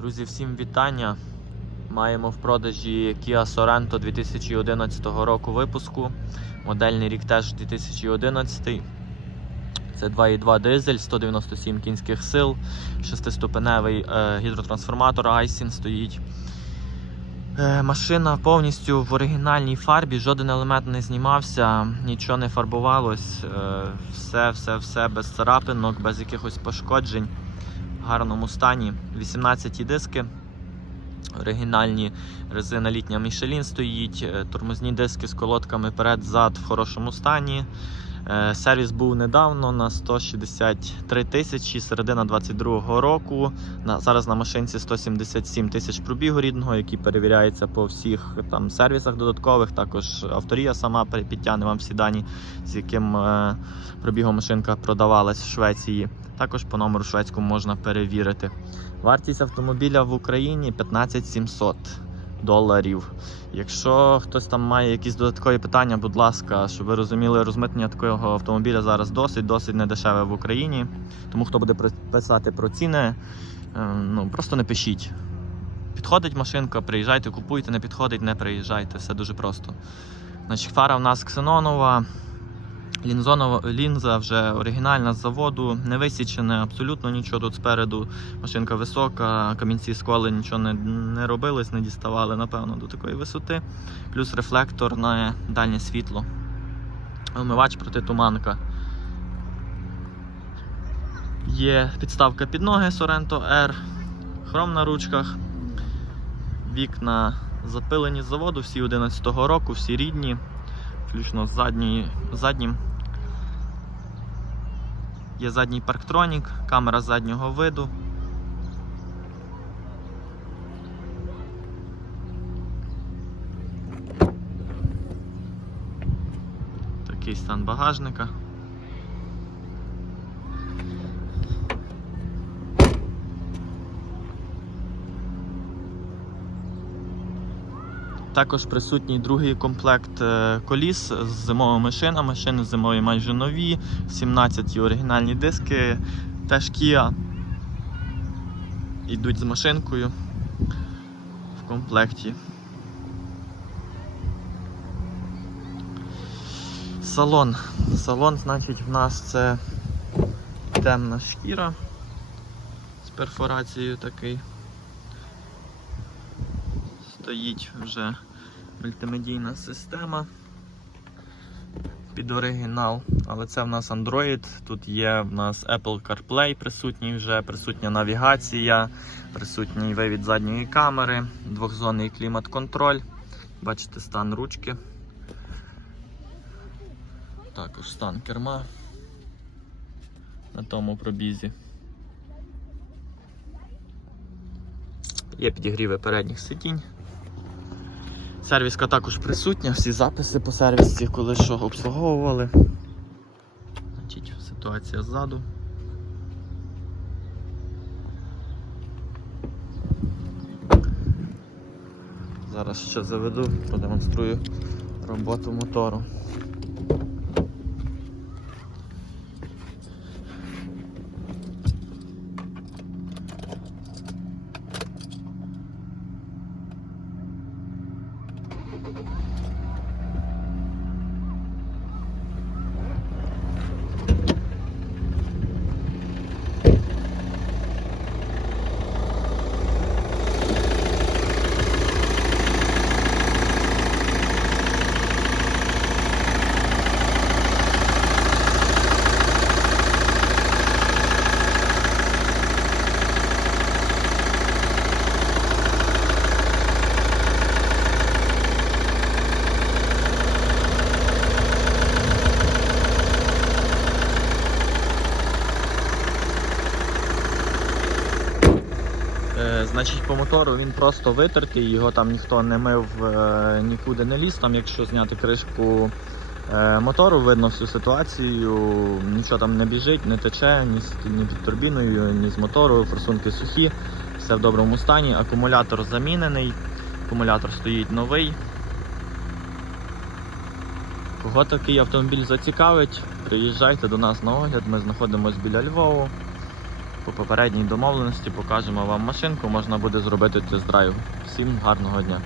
Друзі, всім вітання. Маємо в продажі Kia Sorento 2011 року випуску. Модельний рік теж 2011. Це 2.2 дизель, 197 кінських сил, шестиступеневий е, гідротрансформатор Айсін стоїть. Е, машина повністю в оригінальній фарбі, жоден елемент не знімався, нічого не фарбувалось. Е, все, все, все без царапинок, без якихось пошкоджень гарному стані. 18 диски. Оригінальні резина літня Michelin стоїть, е, тормозні диски з колодками перед-зад в хорошому стані. Е, Сервіс був недавно на 163 тисячі, середина 22-го року. На, зараз на машинці 177 тисяч пробігу рідного, який перевіряється по всіх там сервісах додаткових. Також авторія сама підтягне вам всі дані, з яким е, пробігом машинка продавалась в Швеції. Також по номеру шведському можна перевірити. Вартість автомобіля в Україні 15 700 доларів. Якщо хтось там має якісь додаткові питання, будь ласка, щоб ви розуміли, розмитнення такого автомобіля зараз досить досить недешеве в Україні. Тому хто буде писати про ціни, е, ну просто не пишіть. Підходить машинка, приїжджайте, купуйте, не підходить, не приїжджайте. Все дуже просто. Значить, фара в нас ксенонова. Лінзонова лінза вже оригінальна з заводу, не висічене абсолютно нічого тут спереду. Машинка висока, камінці сколи нічого не, не робились, не діставали, напевно, до такої висоти. Плюс рефлектор на дальнє світло. Омивач протитуманка. Є підставка під ноги Sorento R, хром на ручках, вікна запилені з заводу, всі 11-го року, всі рідні, включно з заднім. Є задній парктронік, камера заднього виду. Такий стан багажника. Також присутній другий комплект е, коліс з зимовими шинами. Шини зимові майже нові, 17 оригінальні диски, теж Kia. Йдуть з машинкою в комплекті. Салон. Салон, значить, в нас це темна шкіра з перфорацією такий. Стоїть вже мультимедійна система під оригінал, але це в нас Android. Тут є в нас Apple CarPlay присутній вже, присутня навігація, присутній вивід задньої камери, двохзонний клімат-контроль. Бачите стан ручки. Також стан керма на тому пробізі. Є підігріви передніх сидінь. Сервіска також присутня, всі записи по сервісі, коли що обслуговували. Значить, ситуація ззаду. Зараз ще заведу, продемонструю роботу мотору. Е, Значить, по мотору він просто витертий, його там ніхто не мив, е, нікуди не ліз. Там, якщо зняти кришку е, мотору, видно всю ситуацію, нічого там не біжить, не тече ні, ні під турбіною, ні з мотору, форсунки сухі, все в доброму стані. Акумулятор замінений, акумулятор стоїть новий. Кого такий автомобіль зацікавить, приїжджайте до нас на огляд, ми знаходимося біля Львову. По попередній домовленості покажемо вам машинку, можна буде зробити тест-драйв. Всім гарного дня!